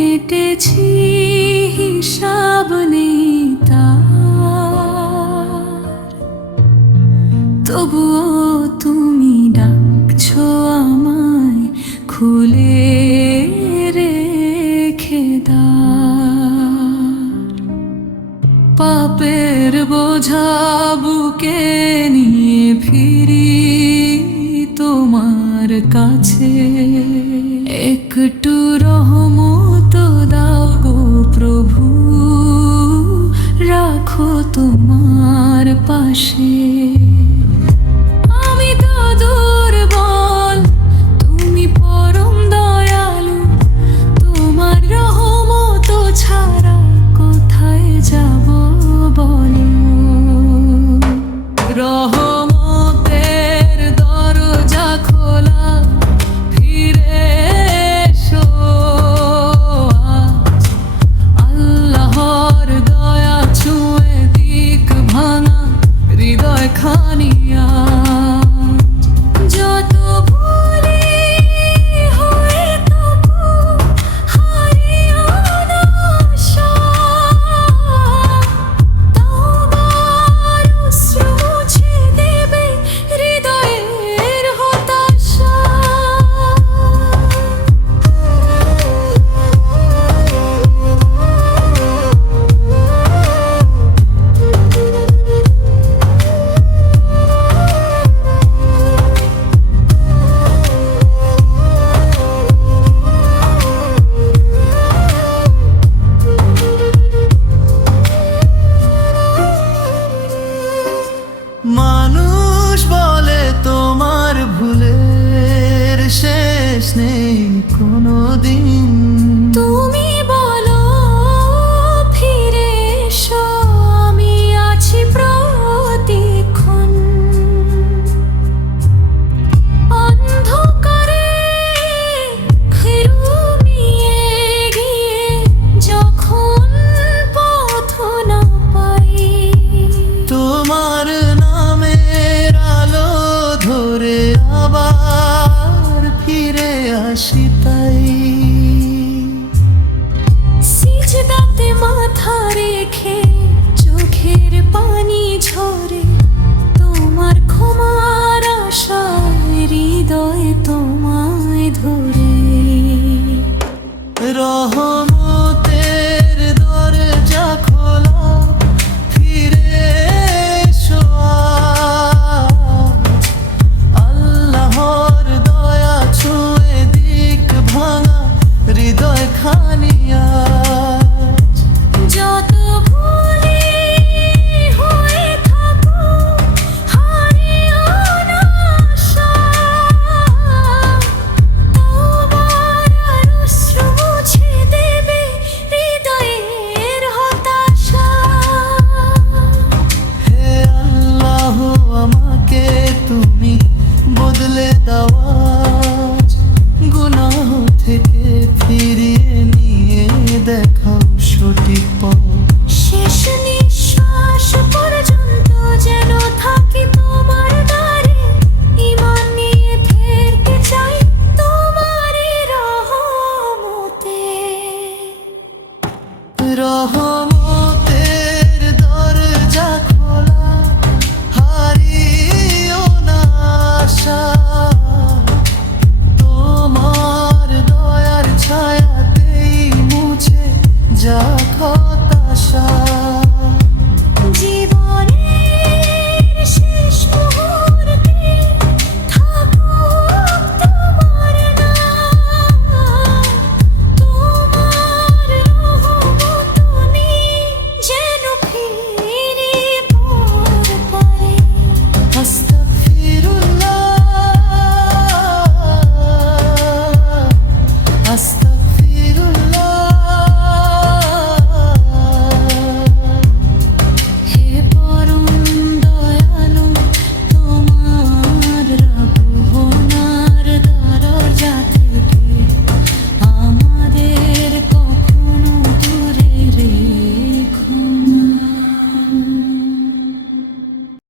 হেঁটেছি হিসাব নেই তার, তবুও তুমি ডাকছো আমায় খুলে রেখে দ্বার। পাপের বোঝা বুকে নিয়ে ফিরি তোমার কাছে, একটু রহমত দাও গো প্রভু, রাখো তোমার পাশে। আমি তো দুর্বল, তুমি পরম দয়ালু, তোমার রহমত ছাড়া কোথায় যাব বলো। রহমতের দরজা খোলা, ফিরে এসো আজ। আল্লাহর দয়া ছুঁয়ে দিক ভাঙা হৃদয় খানি আজ। যত ভুলি হয়ে থাকো হারিও না আশা, তওবার অশ্রু মুছে দেবে হৃদয়ের হতাশা। মানুষ বলে তোমার ভুলের শেষ নেই কোনোদিন, তুমি বলো ফিরে এসো, আমি আছি প্রতিক্ষণ। অন্ধকারে ঘুমিয়ে গিয়ে যখন পথ না পাই, তোমার নামের আলো ধরে আবার ফিরে আসি তাই। সিজদাতে মাথা রেখে চোখের পানি ঝরে, তোমার ক্ষমার আশায় হৃদয় তোমায় ধরে। রহমতের দরজা খোলা, ফিরে এসো আজ। আল্লাহর দয়া ছুঁয়ে দিক ভাঙা হৃদয় খানি আজ। যত ভুলি হয়ে থাকো হারিও না আশা, তওবার অশ্রু মুছে দেবে হৃদয়ের হতাশা। হে আল্লাহ, আমাকে তুমি বদলে দাও আজ। গুনাহ থেকে ফিরিয়ে নিয়ে দেখাও সঠিক পথ। শেষ নিঃশ্বাস পর্যন্ত যেন থাকি তোমার দ্বারে, ঈমান নিয়ে ফিরতে চাই তোমারই রহমতে। রহমতের দরজা খোলা, হারিও না আশা। তোমার দয়ার ছায়াতেই মুছে যায়